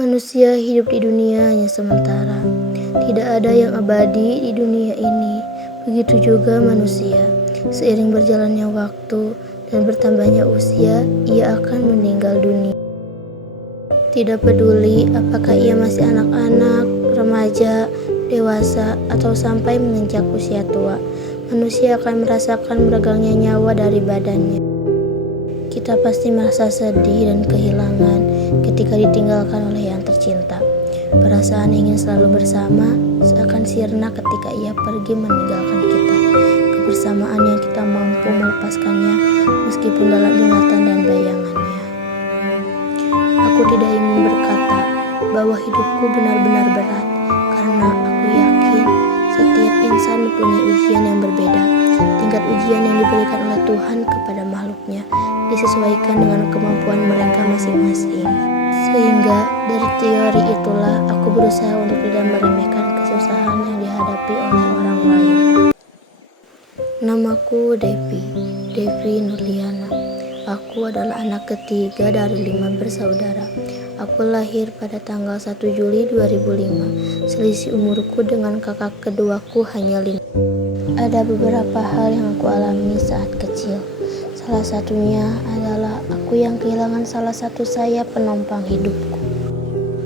Manusia hidup di dunia hanya sementara. Tidak ada yang abadi di dunia ini. Begitu juga manusia. Seiring berjalannya waktu dan bertambahnya usia, ia akan meninggal dunia. Tidak peduli apakah ia masih anak-anak, remaja, dewasa, atau sampai menginjak usia tua, manusia akan merasakan beregangnya nyawa dari badannya. Kita pasti merasa sedih dan kehilangan ketika ditinggalkan oleh yang tercinta. Perasaan ingin selalu bersama seakan sirna ketika ia pergi meninggalkan kita. Kebersamaan yang kita mampu melepaskannya meskipun dalam ingatan dan bayangannya. Aku tidak ingin berkata bahwa hidupku benar-benar berat, karena aku yakin setiap insan mempunyai ujian yang berbeda. Tingkat ujian yang diberikan oleh Tuhan kepada makhluknya disesuaikan dengan kemampuan mereka masing-masing. Sehingga dari teori itulah aku berusaha untuk tidak meremehkan kesusahan yang dihadapi oleh orang lain. Namaku Devi Nurliana. Aku adalah anak ketiga dari 5 bersaudara. Aku lahir pada tanggal 1 Juli 2005. Selisih umurku dengan kakak keduaku hanya 5. Ada beberapa hal yang aku alami saat kecil. Salah satunya adalah aku yang kehilangan salah satu sayap penopang hidupku.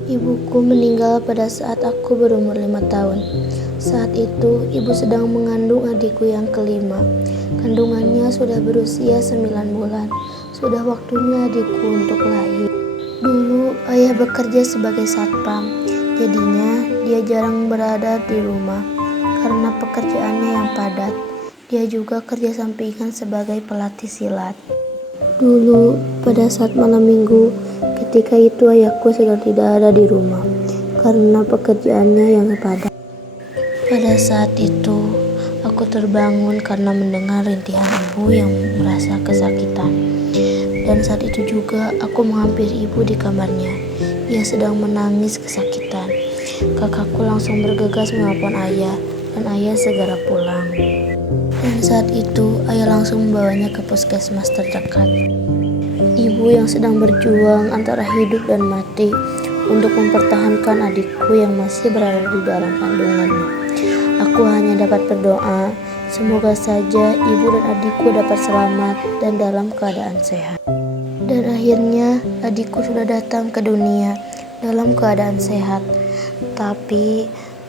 Ibuku meninggal pada saat aku berumur 5 tahun. Saat itu, ibu sedang mengandung adikku yang kelima. Kandungannya sudah berusia 9 bulan. Sudah waktunya adikku untuk lahir. Dulu, ayah bekerja sebagai satpam. Jadinya, dia jarang berada di rumah karena pekerjaannya yang padat. Dia juga kerja sampingan sebagai pelatih silat. Dulu, pada saat malam minggu, ketika itu ayahku sedang tidak ada di rumah karena pekerjaannya yang padat. Pada saat itu, aku terbangun karena mendengar rintihan ibu yang merasa kesakitan. Dan saat itu juga aku menghampiri ibu di kamarnya. Ia sedang menangis kesakitan. Kakakku langsung bergegas menelpon ayah, dan ayah segera pulang. Dan saat itu, ayah langsung membawanya ke puskesmas terdekat. Ibu yang sedang berjuang antara hidup dan mati untuk mempertahankan adikku yang masih berada di dalam kandungannya. Aku hanya dapat berdoa, semoga saja ibu dan adikku dapat selamat dan dalam keadaan sehat. Dan akhirnya adikku sudah datang ke dunia dalam keadaan sehat. Tapi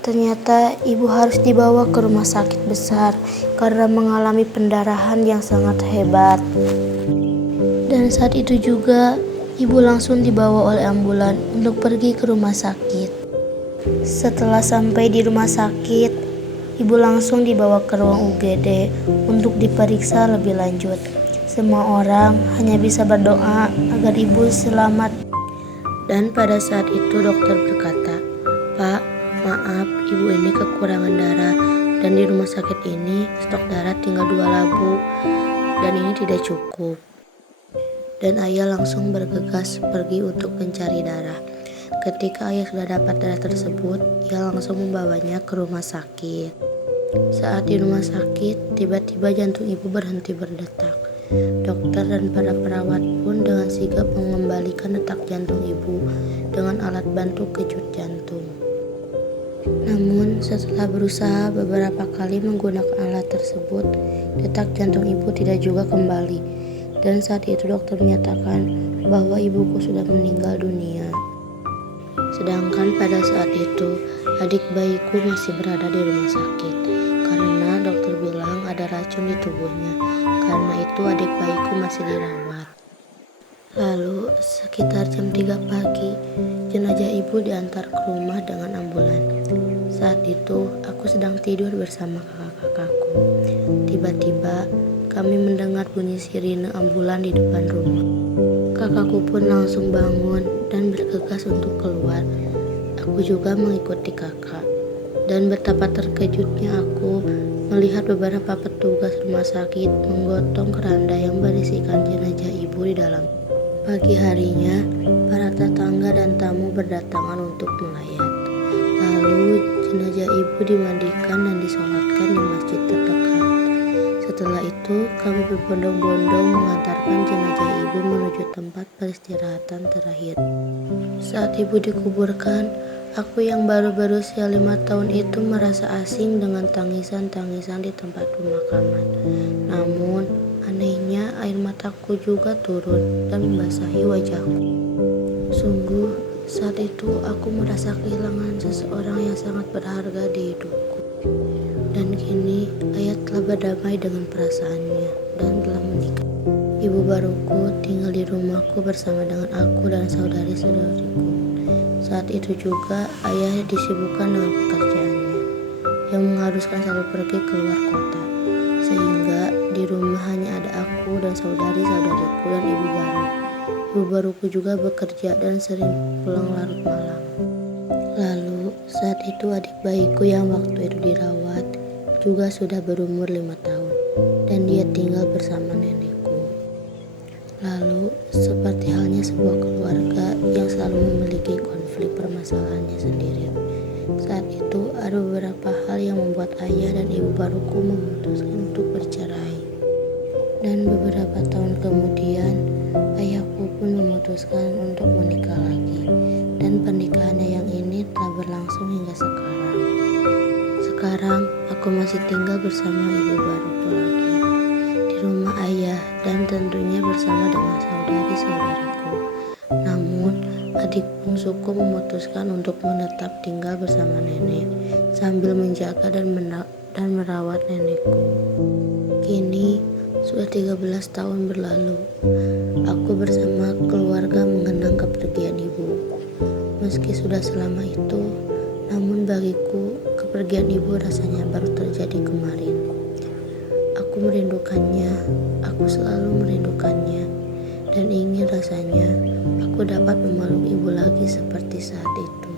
ternyata ibu harus dibawa ke rumah sakit besar karena mengalami pendarahan yang sangat hebat. Dan saat itu juga ibu langsung dibawa oleh ambulan untuk pergi ke rumah sakit. Setelah sampai di rumah sakit, ibu langsung dibawa ke ruang UGD untuk diperiksa lebih lanjut. Semua orang hanya bisa berdoa agar ibu selamat. Dan pada saat itu dokter berkata, "Pak, maaf, ibu ini kekurangan darah dan di rumah sakit ini stok darah tinggal 2 labu dan ini tidak cukup." Dan ayah langsung bergegas pergi untuk mencari darah. Ketika ayah sudah dapat darah tersebut, ia langsung membawanya ke rumah sakit. Saat di rumah sakit, tiba-tiba jantung ibu berhenti berdetak. Dokter dan para perawat pun dengan sigap mengembalikan detak jantung ibu dengan alat bantu kejut jantung. Namun setelah berusaha beberapa kali menggunakan alat tersebut, detak jantung ibu tidak juga kembali. Dan saat itu dokter menyatakan bahwa ibuku sudah meninggal dunia. Sedangkan pada saat itu adik bayiku masih berada di rumah sakit karena dokter bilang ada racun di tubuhnya. Karena itu adik bayiku masih dirawat. Lalu sekitar jam 3 pagi jenazah ibu diantar ke rumah dengan ambulan. Saat itu aku sedang tidur bersama kakak-kakakku. Tiba-tiba kami mendengar bunyi sirine ambulan di depan rumah. Kakakku pun langsung bangun dan bergegas untuk keluar. Aku juga mengikuti kakak. Dan betapa terkejutnya aku melihat beberapa petugas rumah sakit menggotong keranda yang berisikan jenazah ibu di dalam. Pagi harinya, para tetangga dan tamu berdatangan untuk melayat. Lalu jenazah ibu dimandikan dan disolatkan di masjid terdekat. Setelah itu, kami berbondong-bondong mengantarkan jenazah ibu menuju tempat peristirahatan terakhir. Saat ibu dikuburkan, aku yang baru berusia 5 tahun itu merasa asing dengan tangisan-tangisan di tempat pemakaman. Namun, anehnya air mataku juga turun dan membasahi wajahku. Sungguh, saat itu aku merasa kehilangan seseorang yang sangat berharga di hidupku. Dan kini, ayah telah berdamai dengan perasaannya dan telah menikah. Ibu baruku tinggal di rumahku bersama dengan aku dan saudari-saudariku. Saat itu juga ayah disibukkan dengan pekerjaannya yang mengharuskan selalu pergi keluar kota, sehingga di rumah hanya ada aku dan saudari-saudariku dan ibu baru. Ibu baruku juga bekerja dan sering pulang larut malam. Lalu saat itu adik bayiku yang waktu itu dirawat juga sudah berumur 5 tahun dan dia tinggal bersama nenekku. Lalu seperti halnya sebuah keluarga yang selalu memiliki konflik permasalahannya sendiri. Saat itu ada beberapa hal yang membuat ayah dan ibu baruku memutuskan untuk bercerai. Dan beberapa tahun kemudian ayahku pun memutuskan untuk menikah lagi. Dan pernikahannya yang ini telah berlangsung hingga sekarang. Sekarang aku masih tinggal bersama ibu baruku lagi di rumah ayah dan tentunya bersama dengan saudari-saudariku. Namun, adik bungsuku memutuskan untuk menetap tinggal bersama nenek sambil menjaga dan merawat nenekku. Kini, sudah 13 tahun berlalu, aku bersama keluarga mengenang kepergian ibu. Meski sudah selama itu, namun bagiku kepergian ibu rasanya baru terjadi kemarin. Aku merindukannya, aku selalu merindukannya, dan ingin rasanya aku dapat memeluk ibu lagi seperti saat itu.